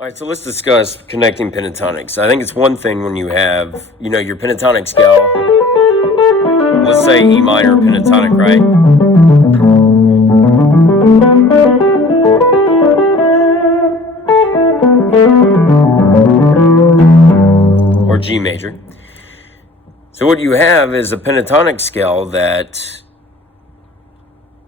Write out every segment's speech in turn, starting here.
All right, so let's discuss connecting pentatonics. I think it's one thing when you have, your pentatonic scale. Let's say E minor pentatonic, right? Or G major. So what you have is a pentatonic scale that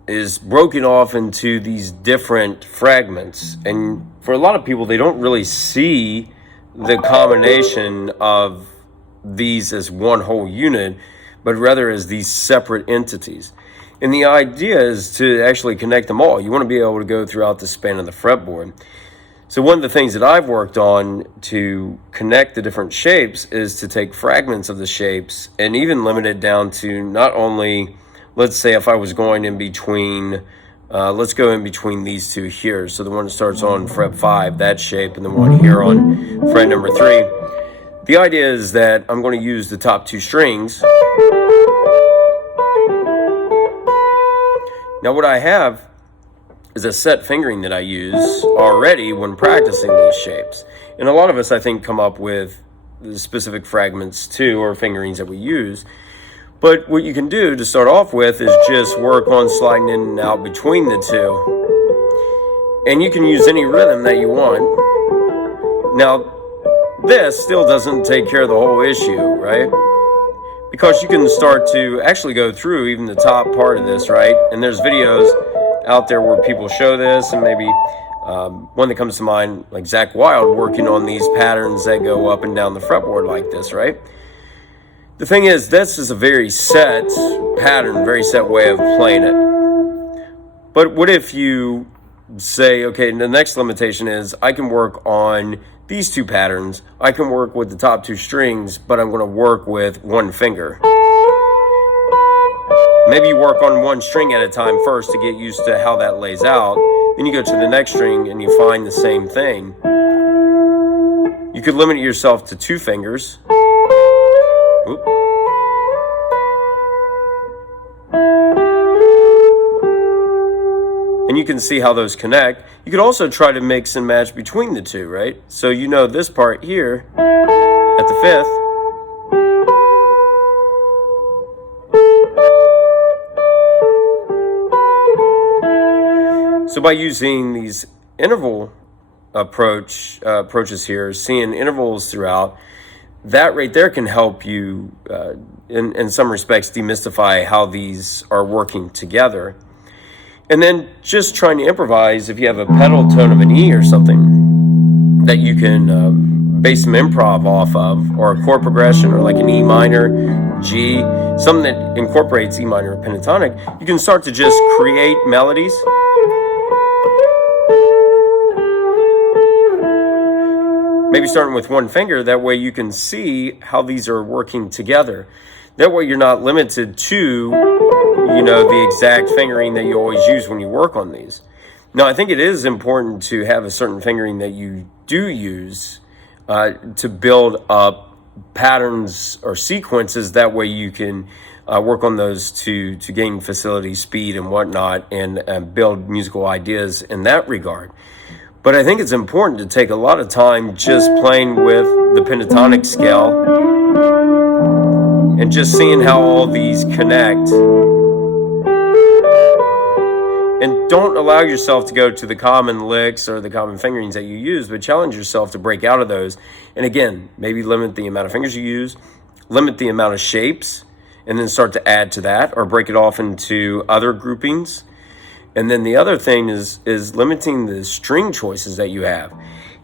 is broken off into these different fragments, and for a lot of people they don't really see the combination of these as one whole unit, but rather as these separate entities. And the idea is to actually connect them all. You want to be able to go throughout the span of the fretboard. So one of the things that I've worked on to connect the different shapes is to take fragments of the shapes and even limit it down to not only, let's say if I was going in between, let's go in between these two here. So the one that starts on fret 5, that shape, and the one here on fret number 3. The idea is that I'm going to use the top 2 strings. Now what I have is a set fingering that I use already when practicing these shapes. And a lot of us, I think, come up with the specific fragments too, or fingerings that we use. But what you can do to start off with is just work on sliding in and out between the two. And you can use any rhythm that you want. Now, this still doesn't take care of the whole issue, right? Because you can start to actually go through even the top part of this, right? And there's videos out there where people show this, and maybe one that comes to mind, like Zach Wilde, working on these patterns that go up and down the fretboard like this, right? The thing is, this is a very set pattern, very set way of playing it. But what if you say, okay, the next limitation is I can work on these 2 patterns, I can work with the top 2 strings, but I'm going to work with 1 finger. Maybe you work on 1 string at a time first to get used to how that lays out. Then you go to the next string and you find the same thing. You could limit yourself to 2 fingers. Oop. And you can see how those connect. You could also try to mix and match between the 2, right? So you know this part here at the 5th. So by using these interval approaches here, seeing intervals throughout, that right there can help you, in some respects, demystify how these are working together. And then just trying to improvise, if you have a pedal tone of an E or something that you can base some improv off of, or a chord progression, or like an E minor, G, something that incorporates E minor pentatonic, you can start to just create melodies. Maybe starting with 1 finger, that way you can see how these are working together. That way you're not limited to, the exact fingering that you always use when you work on these. Now, I think it is important to have a certain fingering that you do use to build up patterns or sequences. That way you can work on those to gain facility, speed, and whatnot, and build musical ideas in that regard. But I think it's important to take a lot of time just playing with the pentatonic scale and just seeing how all these connect. And don't allow yourself to go to the common licks or the common fingerings that you use, but challenge yourself to break out of those. And again, maybe limit the amount of fingers you use, limit the amount of shapes, and then start to add to that or break it off into other groupings. And then the other thing is limiting the string choices that you have.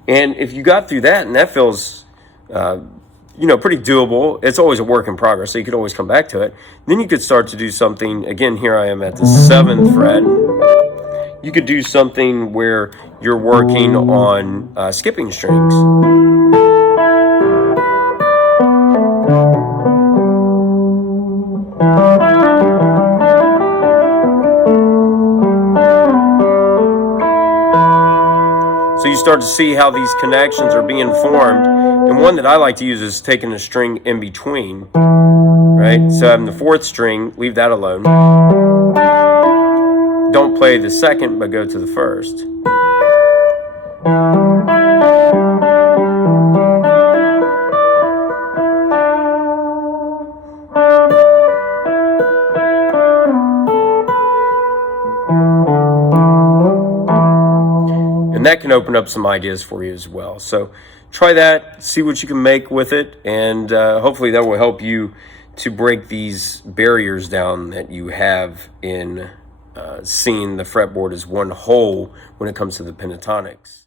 And if you got through that and that feels, pretty doable, it's always a work in progress, so you could always come back to it. Then you could start to do something, again, here I am at the 7th fret. You could do something where you're working on skipping strings. So you start to see how these connections are being formed. And one that I like to use is taking a string in between, right? So I'm the 4th string, leave that alone. Don't play the 2nd, but go to the 1st. that can open up some ideas for you as well. So try that, see what you can make with it, and hopefully that will help you to break these barriers down that you have in seeing the fretboard as one whole when it comes to the pentatonics.